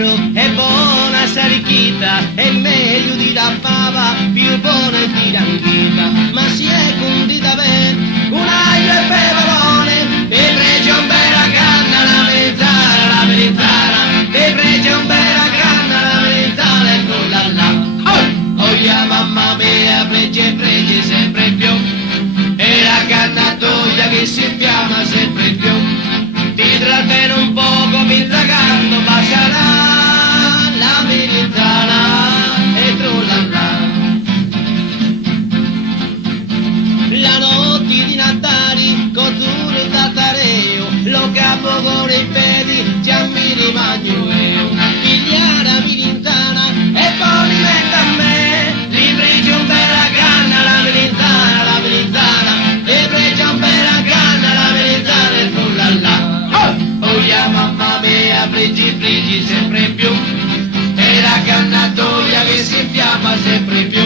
burro, è buona sta ricchita, è meglio di la fava, più buona è di l'anghita, ma si è condita bene, un aglio e peperone, e pregio un bella canna, la melanzana, e pregio un bella canna, la melanzana, e con la là. Oh, yeah, mamma mia, pregi sempre più, e la cannatoia che si infiamma sempre più, ti trattiene un poco, mi tragando, passerà la melanzana, e trullala. La notte di Natale, con tu il tattareo, lo capo con i piedi, già mi rimagno io, figliara milintana, e poi mi mette a me, li pregi un bella canna, la melanzana, e pregi un bella canna, la melanzana, e trullala. Oh, yeah, mamma mia, pregi sempre più, e la cannatoia che si infiamma sempre più,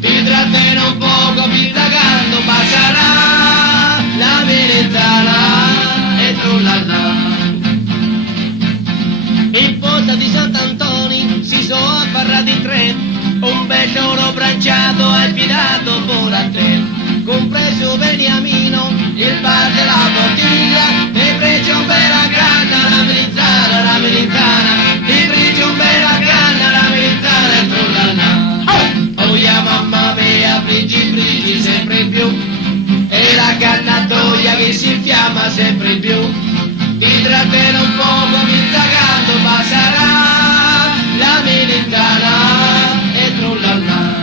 ti trattiene un poco, mi tragando, passerà la melanzana, e trullala. In posta di Sant'Antoni si sono affarrati in tre, un besciolo branciato ha ispirato pure a te, compreso Beniamino, il bar della bottiglia, e pregio un bella canna, la melanzana, e pregio un bella canna, la melanzana, e trullala. Oh, yeah, mamma mia, pregi sempre più, e la cannatoia che si infiamma sempre più, ti trattiene un poco, mi tragando, passerà la melanzana, e trullala.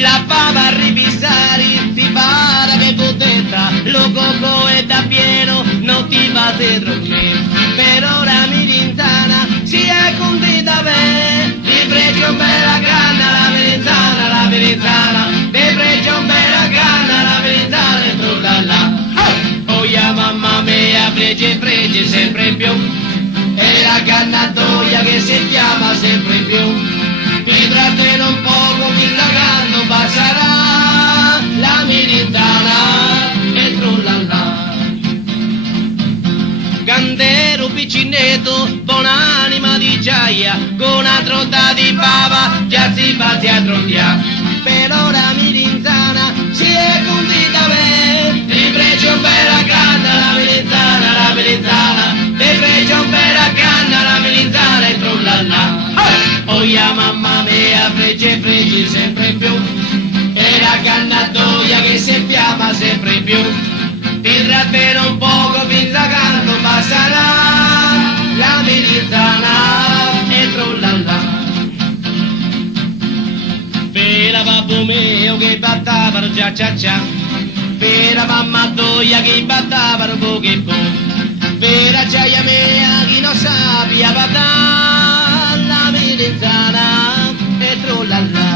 La fava a rivisare, ti pare che potetta, lo coco è da pieno, non ti fate troppo, per ora mi rintana, si è condita bene, ti pregio un bella canna, la melanzana, ti pregio un bella canna, la melanzana, e trullala. Oh, yeah, mamma mia, pregi sempre più, e la cannatoia che si chiama sempre più, ti trattiene un poco, mi tragando, passerà la melanzana, e trullala. Candero piccinetto, buon'anima di ghiaia, con una trotta di bava, già si fa a trottiare, per ora melanzana, si è condita bene, ti pregio un bella canna, la melanzana, ti pregio un bella canna, la melanzana, e trullala. Oh, yeah, mamma mia, pregi sempre più, e la cannatoia che si infiamma sempre più, ti trattiene un poco, mi tragando, passerà la melanzana, e trullala. Per la babbo mio che battavano già, per la mamma toia che battavano poco, per la gioia mia che non sapeva battare la melanzana, e trullala.